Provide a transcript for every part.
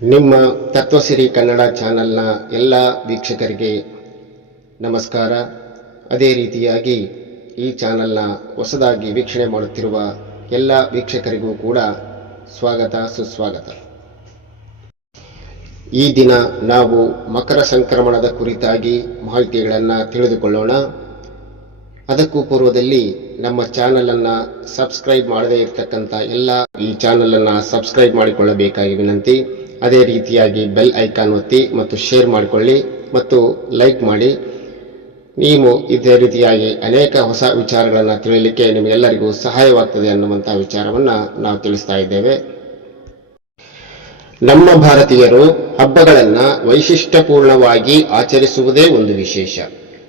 ನಿಮ್ಮ ತತ್ವಸಿರಿ ಕನ್ನಡ ಚಾನೆಲ್ನ ಎಲ್ಲ ವೀಕ್ಷಕರಿಗೆ ನಮಸ್ಕಾರ. ಅದೇ ರೀತಿಯಾಗಿ ಈ ಚಾನೆಲ್ನ ಹೊಸದಾಗಿ ವೀಕ್ಷಣೆ ಮಾಡುತ್ತಿರುವ ಎಲ್ಲ ವೀಕ್ಷಕರಿಗೂ ಕೂಡ ಸ್ವಾಗತ ಸುಸ್ವಾಗತ. ಈ ದಿನ ನಾವು ಮಕರ ಸಂಕ್ರಮಣದ ಕುರಿತಾಗಿ ಮಾಹಿತಿಗಳನ್ನು ತಿಳಿದುಕೊಳ್ಳೋಣ. ಅದಕ್ಕೂ ಪೂರ್ವದಲ್ಲಿ ನಮ್ಮ ಚಾನಲನ್ನು ಸಬ್ಸ್ಕ್ರೈಬ್ ಮಾಡದೇ ಇರತಕ್ಕಂಥ ಎಲ್ಲ ಈ ಚಾನಲನ್ನು ಸಬ್ಸ್ಕ್ರೈಬ್ ಮಾಡಿಕೊಳ್ಳಬೇಕಾಗಿ ವಿನಂತಿ. ಅದೇ ರೀತಿಯಾಗಿ ಬೆಲ್ ಐಕಾನ್ ಒತ್ತಿ ಮತ್ತು ಶೇರ್ ಮಾಡಿಕೊಳ್ಳಿ ಮತ್ತು ಲೈಕ್ ಮಾಡಿ. ನೀವು ಇದೇ ರೀತಿಯಾಗಿ ಅನೇಕ ಹೊಸ ವಿಚಾರಗಳನ್ನು ತಿಳಿಯಲಿಕ್ಕೆ ನಿಮಗೆಲ್ಲರಿಗೂ ಸಹಾಯವಾಗ್ತದೆ ಅನ್ನುವಂಥ ವಿಚಾರವನ್ನು ನಾವು ತಿಳಿಸ್ತಾ ಇದ್ದೇವೆ. ನಮ್ಮ ಭಾರತೀಯರು ಹಬ್ಬಗಳನ್ನು ವೈಶಿಷ್ಟ್ಯಪೂರ್ಣವಾಗಿ ಆಚರಿಸುವುದೇ ಒಂದು ವಿಶೇಷ.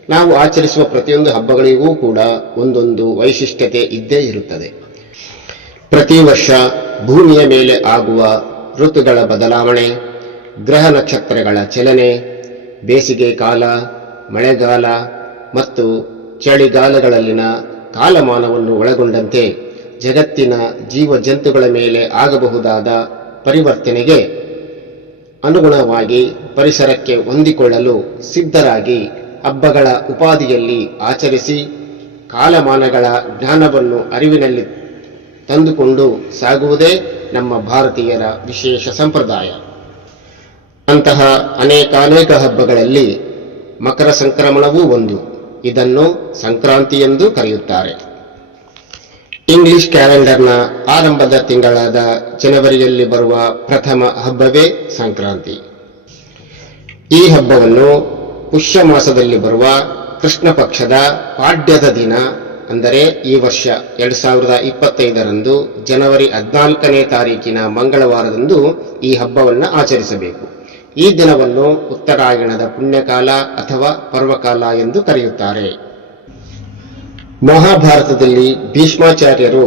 ನಾವು ಆಚರಿಸುವ ಪ್ರತಿಯೊಂದು ಹಬ್ಬಗಳಿಗೂ ಕೂಡ ಒಂದೊಂದು ವೈಶಿಷ್ಟ್ಯತೆ ಇದ್ದೇ ಇರುತ್ತದೆ. ಪ್ರತಿ ವರ್ಷ ಭೂಮಿಯ ಮೇಲೆ ಆಗುವ ಋತುಗಳ ಬದಲಾವಣೆ, ಗ್ರಹ ನಕ್ಷತ್ರಗಳ ಚಲನೆ, ಬೇಸಿಗೆ ಕಾಲ, ಮಳೆಗಾಲ ಮತ್ತು ಚಳಿಗಾಲಗಳಲ್ಲಿನ ಕಾಲಮಾನವನ್ನು ಒಳಗೊಂಡಂತೆ ಜಗತ್ತಿನ ಜೀವ ಜಂತುಗಳ ಮೇಲೆ ಆಗಬಹುದಾದ ಪರಿವರ್ತನೆಗೆ ಅನುಗುಣವಾಗಿ ಪರಿಸರಕ್ಕೆ ಹೊಂದಿಕೊಳ್ಳಲು ಸಿದ್ಧರಾಗಿ ಹಬ್ಬಗಳ ಉಪಾಧಿಯಲ್ಲಿ ಆಚರಿಸಿ ಕಾಲಮಾನಗಳ ಜ್ಞಾನವನ್ನು ಅರಿವಿನಲ್ಲಿ ತಂದುಕೊಂಡು ಸಾಗುವುದೇ ನಮ್ಮ ಭಾರತೀಯರ ವಿಶೇಷ ಸಂಪ್ರದಾಯ. ಅಂತಹ ಅನೇಕಾನೇಕ ಹಬ್ಬಗಳಲ್ಲಿ ಮಕರ ಸಂಕ್ರಮಣವೂ ಒಂದು. ಇದನ್ನು ಸಂಕ್ರಾಂತಿ ಎಂದು ಕರೆಯುತ್ತಾರೆ. ಇಂಗ್ಲಿಷ್ ಕ್ಯಾಲೆಂಡರ್ನ ಆರಂಭದ ತಿಂಗಳಾದ ಜನವರಿಯಲ್ಲಿ ಬರುವ ಪ್ರಥಮ ಹಬ್ಬವೇ ಸಂಕ್ರಾಂತಿ. ಈ ಹಬ್ಬವನ್ನು ಪುಷ್ಯ ಮಾಸದಲ್ಲಿ ಬರುವ ಕೃಷ್ಣ ಪಕ್ಷದ ಪಾಡ್ಯದ ದಿನ, ಅಂದರೆ ಈ ವರ್ಷ 2025ರಂದು ಜನವರಿ 14ನೇ ತಾರೀಕಿನ ಮಂಗಳವಾರದಂದು ಈ ಹಬ್ಬವನ್ನು ಆಚರಿಸಬೇಕು. ಈ ದಿನವನ್ನು ಉತ್ತರಾಯಣದ ಪುಣ್ಯಕಾಲ ಅಥವಾ ಪರ್ವಕಾಲ ಎಂದು ಕರೆಯುತ್ತಾರೆ. ಮಹಾಭಾರತದಲ್ಲಿ ಭೀಷ್ಮಾಚಾರ್ಯರು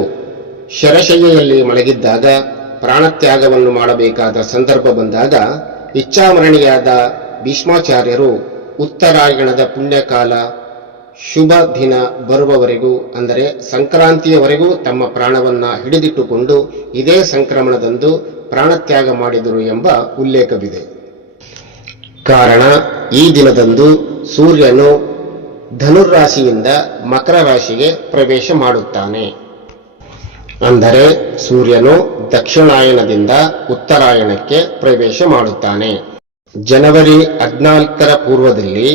ಶರಶಯ್ಯೆಯಲ್ಲಿ ಮಲಗಿದ್ದಾಗ ಪ್ರಾಣತ್ಯಾಗವನ್ನು ಮಾಡಬೇಕಾದ ಸಂದರ್ಭ ಬಂದಾಗ ಇಚ್ಛಾಮರಣಿಯಾದ ಭೀಷ್ಮಾಚಾರ್ಯರು ಉತ್ತರಾಯಣದ ಪುಣ್ಯಕಾಲ ಶುಭ ದಿನ ಬರುವವರೆಗೂ, ಅಂದರೆ ಸಂಕ್ರಾಂತಿಯವರೆಗೂ ತಮ್ಮ ಪ್ರಾಣವನ್ನ ಹಿಡಿದಿಟ್ಟುಕೊಂಡು ಇದೇ ಸಂಕ್ರಮಣದಂದು ಪ್ರಾಣತ್ಯಾಗ ಮಾಡಿದರು ಎಂಬ ಉಲ್ಲೇಖವಿದೆ. ಕಾರಣ, ಈ ದಿನದಂದು ಸೂರ್ಯನು ಧನುರ್ರಾಶಿಯಿಂದ ಮಕರ ರಾಶಿಗೆ ಪ್ರವೇಶ ಮಾಡುತ್ತಾನೆ. ಅಂದರೆ ಸೂರ್ಯನು ದಕ್ಷಿಣಾಯನದಿಂದ ಉತ್ತರಾಯಣಕ್ಕೆ ಪ್ರವೇಶ ಮಾಡುತ್ತಾನೆ. ಜನವರಿ 14ರ ಪೂರ್ವದಲ್ಲಿ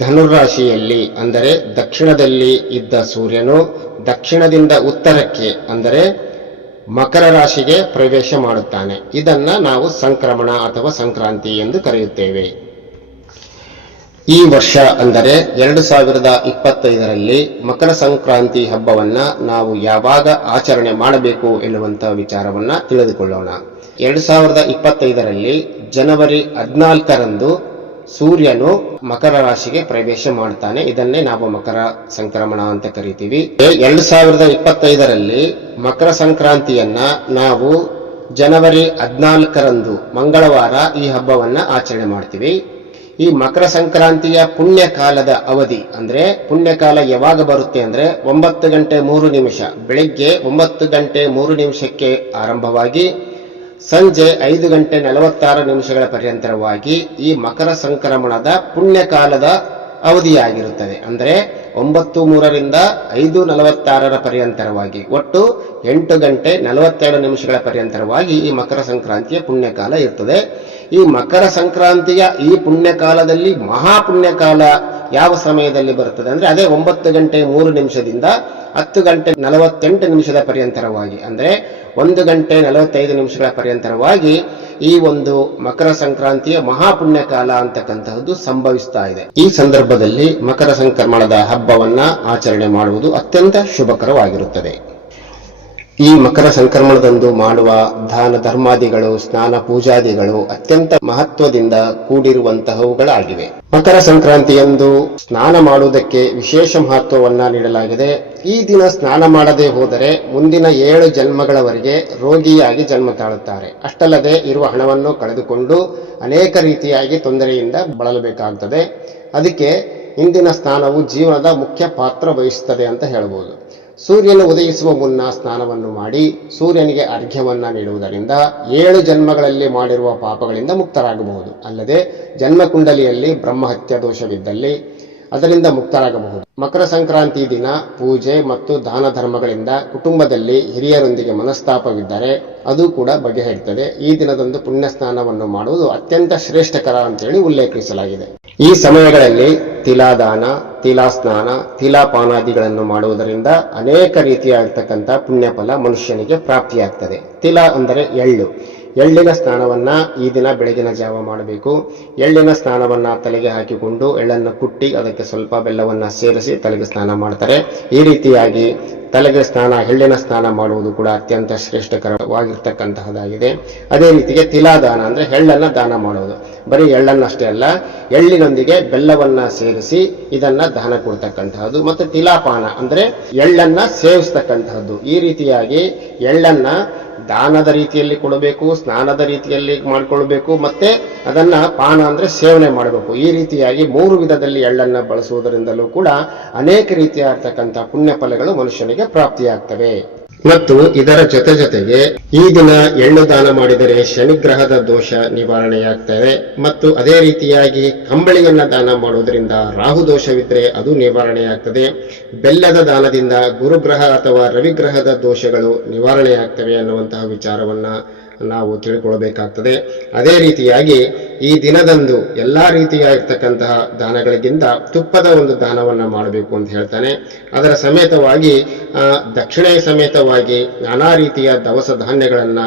ಧನುರಾಶಿಯಲ್ಲಿ, ಅಂದರೆ ದಕ್ಷಿಣದಲ್ಲಿ ಇದ್ದ ಸೂರ್ಯನು ದಕ್ಷಿಣದಿಂದ ಉತ್ತರಕ್ಕೆ, ಅಂದರೆ ಮಕರ ರಾಶಿಗೆ ಪ್ರವೇಶ ಮಾಡುತ್ತಾನೆ. ಇದನ್ನ ನಾವು ಸಂಕ್ರಮಣ ಅಥವಾ ಸಂಕ್ರಾಂತಿ ಎಂದು ಕರೆಯುತ್ತೇವೆ. ಈ ವರ್ಷ ಅಂದರೆ 2025ರಲ್ಲಿ ಮಕರ ಸಂಕ್ರಾಂತಿ ಹಬ್ಬವನ್ನ ನಾವು ಯಾವಾಗ ಆಚರಣೆ ಮಾಡಬೇಕು ಎನ್ನುವಂತಹ ವಿಚಾರವನ್ನ ತಿಳಿದುಕೊಳ್ಳೋಣ. 2025ರಲ್ಲಿ ಜನವರಿ 14ರಂದು ಸೂರ್ಯನು ಮಕರ ರಾಶಿಗೆ ಪ್ರವೇಶ ಮಾಡ್ತಾನೆ. ಇದನ್ನೇ ನಾವು ಮಕರ ಸಂಕ್ರಮಣ ಅಂತ ಕರಿತೀವಿ. 2025ರಲ್ಲಿ ಮಕರ ಸಂಕ್ರಾಂತಿಯನ್ನ ನಾವು ಜನವರಿ 14ರಂದು ಮಂಗಳವಾರ ಈ ಹಬ್ಬವನ್ನ ಆಚರಣೆ ಮಾಡ್ತೀವಿ. ಈ ಮಕರ ಸಂಕ್ರಾಂತಿಯ ಪುಣ್ಯಕಾಲದ ಅವಧಿ, ಅಂದ್ರೆ ಪುಣ್ಯಕಾಲ ಯಾವಾಗ ಬರುತ್ತೆ ಅಂದ್ರೆ 9 ಗಂಟೆ 3 ನಿಮಿಷ, ಬೆಳಿಗ್ಗೆ 9 ಗಂಟೆ 3 ನಿಮಿಷಕ್ಕೆ ಆರಂಭವಾಗಿ ಸಂಜೆ 5 ಗಂಟೆ 46 ನಿಮಿಷಗಳ ಪರ್ಯಂತರವಾಗಿ ಈ ಮಕರ ಸಂಕ್ರಮಣದ ಪುಣ್ಯಕಾಲದ ಅವಧಿಯಾಗಿರುತ್ತದೆ. ಅಂದರೆ 9:03ರಿಂದ 5:46 ಪರ್ಯಂತರವಾಗಿ ಒಟ್ಟು 8 ಗಂಟೆ 42 ನಿಮಿಷಗಳ ಪರ್ಯಂತರವಾಗಿ ಈ ಮಕರ ಸಂಕ್ರಾಂತಿಯ ಪುಣ್ಯಕಾಲ ಇರ್ತದೆ. ಈ ಮಕರ ಸಂಕ್ರಾಂತಿಯ ಈ ಪುಣ್ಯಕಾಲದಲ್ಲಿ ಮಹಾಪುಣ್ಯಕಾಲ ಯಾವ ಸಮಯದಲ್ಲಿ ಬರುತ್ತದೆ ಅಂದ್ರೆ ಅದೇ 9 ಗಂಟೆ 3 ನಿಮಿಷದಿಂದ 10 ಗಂಟೆ 48 ನಿಮಿಷದ ಪರ್ಯಂತರವಾಗಿ, ಅಂದ್ರೆ 1 ಗಂಟೆ 45 ನಿಮಿಷಗಳ ಪರ್ಯಂತರವಾಗಿ ಈ ಒಂದು ಮಕರ ಸಂಕ್ರಾಂತಿಯ ಮಹಾಪುಣ್ಯಕಾಲ ಅಂತಕ್ಕಂತಹದ್ದು ಸಂಭವಿಸ್ತಾ ಇದೆ. ಈ ಸಂದರ್ಭದಲ್ಲಿ ಮಕರ ಸಂಕ್ರಮಣದ ಹಬ್ಬವನ್ನ ಆಚರಣೆ ಮಾಡುವುದು ಅತ್ಯಂತ ಶುಭಕರವಾಗಿರುತ್ತದೆ. ಈ ಮಕರ ಸಂಕ್ರಮಣದಂದು ಮಾಡುವ ದಾನ ಧರ್ಮಾದಿಗಳು, ಸ್ನಾನ ಪೂಜಾದಿಗಳು ಅತ್ಯಂತ ಮಹತ್ವದಿಂದ ಕೂಡಿರುವಂತಹವುಗಳಾಗಿವೆ. ಮಕರ ಸಂಕ್ರಾಂತಿಯಂದು ಸ್ನಾನ ಮಾಡುವುದಕ್ಕೆ ವಿಶೇಷ ಮಹತ್ವವನ್ನ ನೀಡಲಾಗಿದೆ. ಈ ದಿನ ಸ್ನಾನ ಮಾಡದೆ ಹೋದರೆ ಮುಂದಿನ 7 ಜನ್ಮಗಳವರೆಗೆ ರೋಗಿಯಾಗಿ ಜನ್ಮ ತಾಳುತ್ತಾರೆ. ಅಷ್ಟಲ್ಲದೆ ಇರುವ ಹಣವನ್ನು ಕಳೆದುಕೊಂಡು ಅನೇಕ ರೀತಿಯಾಗಿ ತೊಂದರೆಯಿಂದ ಬಳಲಬೇಕಾಗುತ್ತದೆ. ಅದಕ್ಕೆ ಇಂದಿನ ಸ್ನಾನವು ಜೀವನದ ಮುಖ್ಯ ಪಾತ್ರ ವಹಿಸುತ್ತದೆ ಅಂತ ಹೇಳಬಹುದು. ಸೂರ್ಯನು ಉದಯಿಸುವ ಮುನ್ನ ಸ್ನಾನವನ್ನು ಮಾಡಿ ಸೂರ್ಯನಿಗೆ ಅರ್ಘ್ಯವನ್ನ ನೀಡುವುದರಿಂದ 7 ಜನ್ಮಗಳಲ್ಲಿ ಮಾಡಿರುವ ಪಾಪಗಳಿಂದ ಮುಕ್ತರಾಗಬಹುದು. ಅಲ್ಲದೆ ಜನ್ಮಕುಂಡಲಿಯಲ್ಲಿ ಬ್ರಹ್ಮಹತ್ಯ ದೋಷವಿದ್ದಲ್ಲಿ ಅದರಿಂದ ಮುಕ್ತರಾಗಬಹುದು. ಮಕರ ಸಂಕ್ರಾಂತಿ ದಿನ ಪೂಜೆ ಮತ್ತು ದಾನ ಧರ್ಮಗಳಿಂದ ಕುಟುಂಬದಲ್ಲಿ ಹಿರಿಯರೊಂದಿಗೆ ಮನಸ್ತಾಪವಿದ್ದರೆ ಅದು ಕೂಡ ಬಗೆಹರಿಯುತ್ತದೆ. ಈ ದಿನದಂದು ಪುಣ್ಯ ಸ್ನಾನವನ್ನು ಮಾಡುವುದು ಅತ್ಯಂತ ಶ್ರೇಷ್ಠಕರ ಅಂತೇಳಿ ಉಲ್ಲೇಖಿಸಲಾಗಿದೆ. ಈ ಸಮಯಗಳಲ್ಲಿ ತಿಲಾದಾನ, ತಿಲಾಸ್ನಾನ, ತಿಲಾಪಾನಾದಿಗಳನ್ನು ಮಾಡುವುದರಿಂದ ಅನೇಕ ರೀತಿಯಾಗಿರ್ತಕ್ಕಂಥ ಪುಣ್ಯಫಲ ಮನುಷ್ಯನಿಗೆ ಪ್ರಾಪ್ತಿಯಾಗ್ತದೆ. ತಿಲ ಅಂದರೆ ಎಳ್ಳು. ಎಳ್ಳಿನ ಸ್ನಾನವನ್ನ ಈ ದಿನ ಬೆಳಗಿನ ಜಾವ ಮಾಡಬೇಕು. ಎಳ್ಳಿನ ಸ್ನಾನವನ್ನ ತಲೆಗೆ ಹಾಕಿಕೊಂಡು ಎಳ್ಳನ್ನು ಕುಟ್ಟಿ ಅದಕ್ಕೆ ಸ್ವಲ್ಪ ಬೆಲ್ಲವನ್ನ ಸೇರಿಸಿ ತಲೆಗೆ ಸ್ನಾನ ಮಾಡ್ತಾರೆ. ಈ ರೀತಿಯಾಗಿ ತಲೆಗೆ ಸ್ನಾನ, ಎಳ್ಳಿನ ಸ್ನಾನ ಮಾಡುವುದು ಕೂಡ ಅತ್ಯಂತ ಶ್ರೇಷ್ಠಕರವಾಗಿರ್ತಕ್ಕಂತಹದ್ದಾಗಿದೆ. ಅದೇ ರೀತಿಗೆ ತಿಲಾದಾನ ಅಂದ್ರೆ ಎಳ್ಳನ್ನ ದಾನ ಮಾಡುವುದು. ಬರೀ ಎಳ್ಳನ್ನಷ್ಟೇ ಅಲ್ಲ, ಎಳ್ಳಿನೊಂದಿಗೆ ಬೆಲ್ಲವನ್ನ ಸೇರಿಸಿ ಇದನ್ನ ದಾನ ಕೊಡ್ತಕ್ಕಂತಹದ್ದು. ಮತ್ತೆ ತಿಲಾಪಾನ ಅಂದ್ರೆ ಎಳ್ಳನ್ನ ಸೇವಿಸ್ತಕ್ಕಂತಹದ್ದು. ಈ ರೀತಿಯಾಗಿ ಎಳ್ಳನ್ನ ದಾನದ ರೀತಿಯಲ್ಲಿ ಕೊಡಬೇಕು, ಸ್ನಾನದ ರೀತಿಯಲ್ಲಿ ಮಾಡಿಕೊಳ್ಬೇಕು, ಮತ್ತೆ ಅದನ್ನ ಪಾನ ಅಂದ್ರೆ ಸೇವನೆ ಮಾಡಬೇಕು. ಈ ರೀತಿಯಾಗಿ 3 ವಿಧದಲ್ಲಿ ಎಳ್ಳನ್ನ ಬಳಸುವುದರಿಂದಲೂ ಕೂಡ ಅನೇಕ ರೀತಿಯಾಗಿರ್ತಕ್ಕಂಥ ಪುಣ್ಯ ಫಲಗಳು ಮನುಷ್ಯನಿಗೆ ಪ್ರಾಪ್ತಿಯಾಗ್ತವೆ. ಮತ್ತು ಇದರ ಜೊತೆಗೆ ಈ ದಿನ ಎಳ್ಳು ದಾನ ಮಾಡಿದರೆ ಶನಿಗ್ರಹದ ದೋಷ ನಿವಾರಣೆಯಾಗ್ತದೆ. ಮತ್ತು ಅದೇ ರೀತಿಯಾಗಿ ಕಂಬಳಿಯನ್ನ ದಾನ ಮಾಡುವುದರಿಂದ ರಾಹು ದೋಷವಿದ್ರೆ ಅದು ನಿವಾರಣೆಯಾಗ್ತದೆ. ಬೆಲ್ಲದ ದಾನದಿಂದ ಗುರುಗ್ರಹ ಅಥವಾ ರವಿಗ್ರಹದ ದೋಷಗಳು ನಿವಾರಣೆಯಾಗ್ತವೆ ಅನ್ನುವಂತಹ ವಿಚಾರವನ್ನ ನಾವು ತಿಳ್ಕೊಳ್ಬೇಕಾಗ್ತದೆ. ಅದೇ ರೀತಿಯಾಗಿ ಈ ದಿನದಂದು ಎಲ್ಲಾ ರೀತಿಯಾಗಿರ್ತಕ್ಕಂತಹ ದಾನಗಳಿಗಿಂತ ತುಪ್ಪದ ಒಂದು ದಾನವನ್ನ ಮಾಡಬೇಕು ಅಂತ ಹೇಳ್ತಾನೆ. ಅದರ ಸಮೇತವಾಗಿ ದಕ್ಷಿಣೆ ಸಮೇತವಾಗಿ ನಾನಾ ರೀತಿಯ ದವಸ ಧಾನ್ಯಗಳನ್ನ,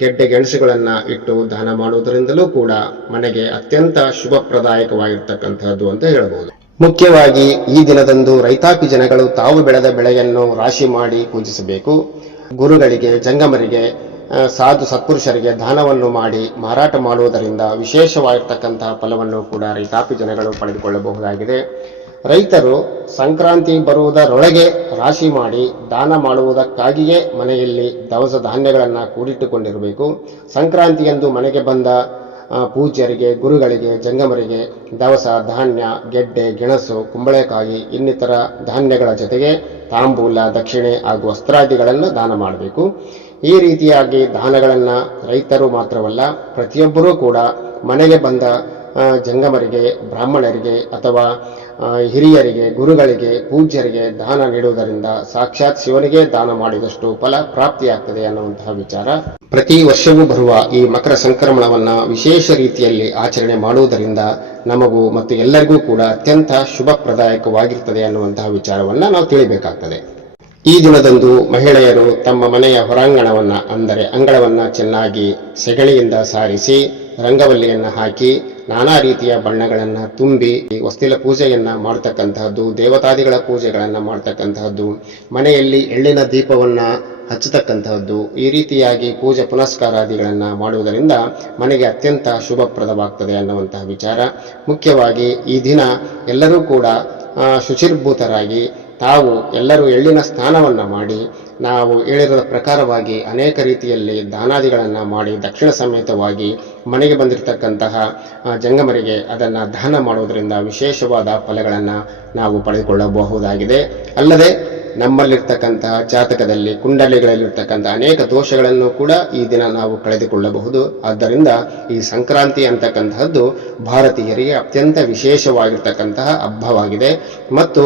ಗೆಡ್ಡೆ ಗೆಣಸುಗಳನ್ನ ಇಟ್ಟು ದಾನ ಮಾಡುವುದರಿಂದಲೂ ಕೂಡ ಮನೆಗೆ ಅತ್ಯಂತ ಶುಭಪ್ರದಾಯಕವಾಗಿರ್ತಕ್ಕಂಥದ್ದು ಅಂತ ಹೇಳಬಹುದು. ಮುಖ್ಯವಾಗಿ ಈ ದಿನದಂದು ರೈತಾಪಿ ಜನಗಳು ತಾವು ಬೆಳೆದ ಬೆಳೆಯನ್ನು ರಾಶಿ ಮಾಡಿ ಪೂಜಿಸಬೇಕು. ಗುರುಗಳಿಗೆ, ಜಂಗಮರಿಗೆ, ಸಾಧು ಸತ್ಪುರುಷರಿಗೆ ದಾನವನ್ನು ಮಾಡಿ ಮಾರಾಟ ಮಾಡುವುದರಿಂದ ವಿಶೇಷವಾಗಿರ್ತಕ್ಕಂತಹ ಫಲವನ್ನು ಕೂಡ ರೈತಾಪಿ ಜನಗಳು ಪಡೆದುಕೊಳ್ಳಬಹುದಾಗಿದೆ. ರೈತರು ಸಂಕ್ರಾಂತಿ ಬರುವುದರೊಳಗೆ ರಾಶಿ ಮಾಡಿ ದಾನ ಮಾಡುವುದಕ್ಕಾಗಿಯೇ ಮನೆಯಲ್ಲಿ ದವಸ ಧಾನ್ಯಗಳನ್ನು ಕೂಡಿಟ್ಟುಕೊಂಡಿರಬೇಕು. ಸಂಕ್ರಾಂತಿಯಂದು ಮನೆಗೆ ಬಂದ ಪೂಜ್ಯರಿಗೆ, ಗುರುಗಳಿಗೆ, ಜಂಗಮರಿಗೆ ದವಸ ಧಾನ್ಯ, ಗೆಡ್ಡೆ, ಗೆಣಸು, ಕುಂಬಳಕಾಯಿ ಇನ್ನಿತರ ಧಾನ್ಯಗಳ ಜೊತೆಗೆ ತಾಂಬೂಲ, ದಕ್ಷಿಣೆ ಹಾಗೂ ವಸ್ತ್ರಾದಿಗಳನ್ನು ದಾನ ಮಾಡಬೇಕು. ಈ ರೀತಿಯಾಗಿ ದಾನಗಳನ್ನ ರೈತರು ಮಾತ್ರವಲ್ಲ, ಪ್ರತಿಯೊಬ್ಬರೂ ಕೂಡ ಮನೆಗೆ ಬಂದ ಜಂಗಮರಿಗೆ, ಬ್ರಾಹ್ಮಣರಿಗೆ ಅಥವಾ ಹಿರಿಯರಿಗೆ, ಗುರುಗಳಿಗೆ, ಪೂಜ್ಯರಿಗೆ ದಾನ ನೀಡುವುದರಿಂದ ಸಾಕ್ಷಾತ್ ಶಿವನಿಗೆ ದಾನ ಮಾಡಿದಷ್ಟು ಫಲ ಪ್ರಾಪ್ತಿಯಾಗ್ತದೆ ಅನ್ನುವಂತಹ ವಿಚಾರ. ಪ್ರತಿ ವರ್ಷವೂ ಬರುವ ಈ ಮಕರ ಸಂಕ್ರಮಣವನ್ನ ವಿಶೇಷ ರೀತಿಯಲ್ಲಿ ಆಚರಣೆ ಮಾಡುವುದರಿಂದ ನಮಗೂ ಮತ್ತು ಎಲ್ಲರಿಗೂ ಕೂಡ ಅತ್ಯಂತ ಶುಭಪ್ರದಾಯಕವಾಗಿರ್ತದೆ ಅನ್ನುವಂತಹ ವಿಚಾರವನ್ನ ನಾವು ತಿಳಿಬೇಕಾಗ್ತದೆ. ಈ ದಿನದಂದು ಮಹಿಳೆಯರು ತಮ್ಮ ಮನೆಯ ಹೊರಾಂಗಣವನ್ನ ಅಂದರೆ ಅಂಗಳವನ್ನ ಚೆನ್ನಾಗಿ ಸೆಗಣಿಯಿಂದ ಸಾರಿಸಿ ರಂಗವಲ್ಲಿಯನ್ನ ಹಾಕಿ ನಾನಾ ರೀತಿಯ ಬಣ್ಣಗಳನ್ನ ತುಂಬಿ ವಸ್ತಿಲ ಪೂಜೆಯನ್ನ ಮಾಡತಕ್ಕಂತಹದ್ದು, ದೇವತಾದಿಗಳ ಪೂಜೆಗಳನ್ನ ಮಾಡತಕ್ಕಂತಹದ್ದು, ಮನೆಯಲ್ಲಿ ಎಳ್ಳಿನ ದೀಪವನ್ನ ಹಚ್ಚತಕ್ಕಂತಹದ್ದು, ಈ ರೀತಿಯಾಗಿ ಪೂಜೆ ಪುನಸ್ಕಾರಾದಿಗಳನ್ನ ಮಾಡುವುದರಿಂದ ಮನೆಗೆ ಅತ್ಯಂತ ಶುಭಪ್ರದವಾಗ್ತದೆ ಅನ್ನುವಂತಹ ವಿಚಾರ. ಮುಖ್ಯವಾಗಿ ಈ ದಿನ ಎಲ್ಲರೂ ಕೂಡ ಶುಚಿರ್ಭೂತರಾಗಿ ತಾವು ಎಲ್ಲರೂ ಎಳ್ಳಿನ ಸ್ನಾನವನ್ನ ಮಾಡಿ ನಾವು ಹೇಳಿರುವ ಪ್ರಕಾರವಾಗಿ ಅನೇಕ ರೀತಿಯಲ್ಲಿ ದಾನಾದಿಗಳನ್ನು ಮಾಡಿ ದಕ್ಷಿಣ ಸಮೇತವಾಗಿ ಮನೆಗೆ ಬಂದಿರತಕ್ಕಂತಹ ಜಂಗಮರಿಗೆ ಅದನ್ನು ದಾನ ಮಾಡುವುದರಿಂದ ವಿಶೇಷವಾದ ಫಲಗಳನ್ನು ನಾವು ಪಡೆದುಕೊಳ್ಳಬಹುದಾಗಿದೆ. ಅಲ್ಲದೆ ನಮ್ಮಲ್ಲಿರ್ತಕ್ಕಂತಹ ಜಾತಕದಲ್ಲಿ, ಕುಂಡಲಿಗಳಲ್ಲಿರ್ತಕ್ಕಂತಹ ಅನೇಕ ದೋಷಗಳನ್ನು ಕೂಡ ಈ ದಿನ ನಾವು ಕಳೆದುಕೊಳ್ಳಬಹುದು. ಆದ್ದರಿಂದ ಈ ಸಂಕ್ರಾಂತಿ ಅಂತಕ್ಕಂತಹದ್ದು ಭಾರತೀಯರಿಗೆ ಅತ್ಯಂತ ವಿಶೇಷವಾಗಿರ್ತಕ್ಕಂತಹ ಹಬ್ಬವಾಗಿದೆ ಮತ್ತು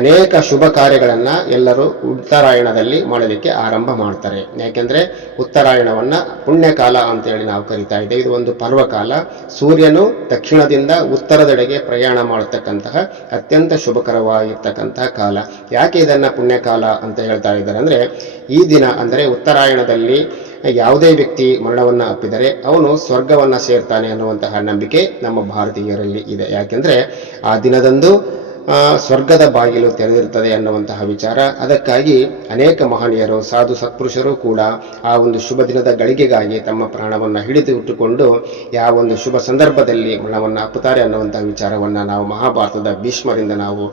ಅನೇಕ ಶುಭ ಕಾರ್ಯಗಳನ್ನ ಎಲ್ಲರೂ ಉತ್ತರಾಯಣದಲ್ಲಿ ಮಾಡಲಿಕ್ಕೆ ಆರಂಭ ಮಾಡ್ತಾರೆ. ಯಾಕೆಂದ್ರೆ ಉತ್ತರಾಯಣವನ್ನ ಪುಣ್ಯಕಾಲ ಅಂತೇಳಿ ನಾವು ಕರಿತಾ ಇದ್ದೇವೆ. ಇದು ಒಂದು ಪರ್ವಕಾಲ. ಸೂರ್ಯನು ದಕ್ಷಿಣದಿಂದ ಉತ್ತರದೆಡೆಗೆ ಪ್ರಯಾಣ ಮಾಡತಕ್ಕಂತಹ ಅತ್ಯಂತ ಶುಭಕರವಾಗಿರ್ತಕ್ಕಂತಹ ಕಾಲ. ಯಾಕೆ ಇದನ್ನ ಪುಣ್ಯಕಾಲ ಅಂತ ಹೇಳ್ತಾ ಇದ್ದಾರೆ ಅಂದ್ರೆ, ಈ ದಿನ ಅಂದ್ರೆ ಉತ್ತರಾಯಣದಲ್ಲಿ ಯಾವುದೇ ವ್ಯಕ್ತಿ ಮರಣವನ್ನ ಅಪ್ಪಿದರೆ ಅವನು ಸ್ವರ್ಗವನ್ನ ಸೇರ್ತಾನೆ ಅನ್ನುವಂತಹ ನಂಬಿಕೆ ನಮ್ಮ ಭಾರತೀಯರಲ್ಲಿ ಇದೆ. ಯಾಕೆಂದ್ರೆ ಆ ದಿನದಂದು ಸ್ವರ್ಗದ ಬಾಗಿಲು ತೆರೆದಿರುತ್ತದೆ ಅನ್ನುವಂತಹ ವಿಚಾರ. ಅದಕ್ಕಾಗಿ ಅನೇಕ ಮಹನೀಯರು, ಸಾಧು ಸತ್ಪುರುಷರು ಕೂಡ ಆ ಒಂದು ಶುಭ ದಿನದ ಗಳಿಗೆಗಾಗಿ ತಮ್ಮ ಪ್ರಾಣವನ್ನು ಹಿಡಿದು ಇಟ್ಟುಕೊಂಡು ಯಾವ ಒಂದು ಶುಭ ಸಂದರ್ಭದಲ್ಲಿ ಮರಣವನ್ನು ಅಪ್ಪುತ್ತಾರೆ ಅನ್ನುವಂತಹ ವಿಚಾರವನ್ನ ನಾವು ಮಹಾಭಾರತದ ಭೀಷ್ಮರಿಂದ ನಾವು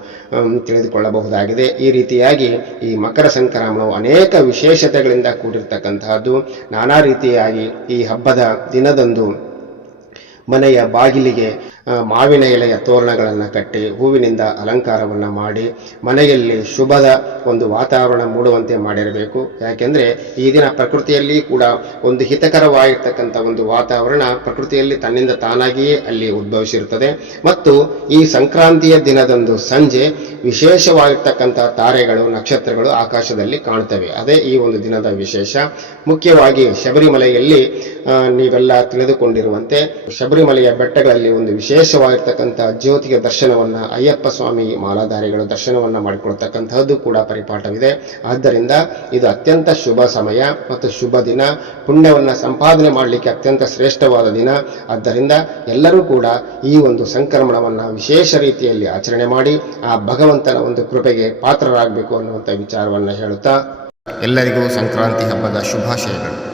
ತಿಳಿದುಕೊಳ್ಳಬಹುದಾಗಿದೆ. ಈ ರೀತಿಯಾಗಿ ಈ ಮಕರ ಸಂಕ್ರಮಣವು ಅನೇಕ ವಿಶೇಷತೆಗಳಿಂದ ಕೂಡಿರ್ತಕ್ಕಂತಹದ್ದು. ನಾನಾ ರೀತಿಯಾಗಿ ಈ ಹಬ್ಬದ ದಿನದಂದು ಮನೆಯ ಬಾಗಿಲಿಗೆ ಮಾವಿನ ಎಲೆಯ ತೋರಣಗಳನ್ನು ಕಟ್ಟಿ ಹೂವಿನಿಂದ ಅಲಂಕಾರವನ್ನು ಮಾಡಿ ಮನೆಯಲ್ಲಿ ಶುಭದ ಒಂದು ವಾತಾವರಣ ಮೂಡುವಂತೆ ಮಾಡಿರಬೇಕು. ಯಾಕೆಂದ್ರೆ ಈ ದಿನ ಪ್ರಕೃತಿಯಲ್ಲಿ ಕೂಡ ಒಂದು ಹಿತಕರವಾಗಿರ್ತಕ್ಕಂಥ ಒಂದು ವಾತಾವರಣ ಪ್ರಕೃತಿಯಲ್ಲಿ ತನ್ನಿಂದ ತಾನಾಗಿಯೇ ಅಲ್ಲಿ ಉದ್ಭವಿಸಿರುತ್ತದೆ. ಮತ್ತು ಈ ಸಂಕ್ರಾಂತಿಯ ದಿನದಂದು ಸಂಜೆ ವಿಶೇಷವಾಗಿರ್ತಕ್ಕಂಥ ತಾರೆಗಳು, ನಕ್ಷತ್ರಗಳು ಆಕಾಶದಲ್ಲಿ ಕಾಣುತ್ತವೆ. ಅದೇ ಈ ಒಂದು ದಿನದ ವಿಶೇಷ. ಮುಖ್ಯವಾಗಿ ಶಬರಿಮಲೆಯಲ್ಲಿ ನೀವೆಲ್ಲ ತಿಳಿದುಕೊಂಡಿರುವಂತೆ ಶಬರಿಮಲೆಯ ಬೆಟ್ಟಗಳಲ್ಲಿ ಒಂದು ವಿಶೇಷವಾಗಿರ್ತಕ್ಕಂಥ ಜ್ಯೋತಿಯ ದರ್ಶನವನ್ನ ಅಯ್ಯಪ್ಪ ಸ್ವಾಮಿ ಮಾಲಾಧಾರಿಗಳು ದರ್ಶನವನ್ನ ಮಾಡಿಕೊಳ್ತಕ್ಕಂತಹದ್ದು ಕೂಡ ಪರಿಪಾಠವಿದೆ. ಆದ್ದರಿಂದ ಇದು ಅತ್ಯಂತ ಶುಭ ಸಮಯ ಮತ್ತು ಶುಭ ದಿನ, ಪುಣ್ಯವನ್ನ ಸಂಪಾದನೆ ಮಾಡಲಿಕ್ಕೆ ಅತ್ಯಂತ ಶ್ರೇಷ್ಠವಾದ ದಿನ. ಆದ್ದರಿಂದ ಎಲ್ಲರೂ ಕೂಡ ಈ ಒಂದು ಸಂಕ್ರಮಣವನ್ನ ವಿಶೇಷ ರೀತಿಯಲ್ಲಿ ಆಚರಣೆ ಮಾಡಿ ಆ ಭಗವಂತನ ಒಂದು ಕೃಪೆಗೆ ಪಾತ್ರರಾಗಬೇಕು ಅನ್ನುವಂಥ ವಿಚಾರವನ್ನ ಹೇಳುತ್ತಾ ಎಲ್ಲರಿಗೂ ಸಂಕ್ರಾಂತಿ ಹಬ್ಬದ ಶುಭಾಶಯಗಳು.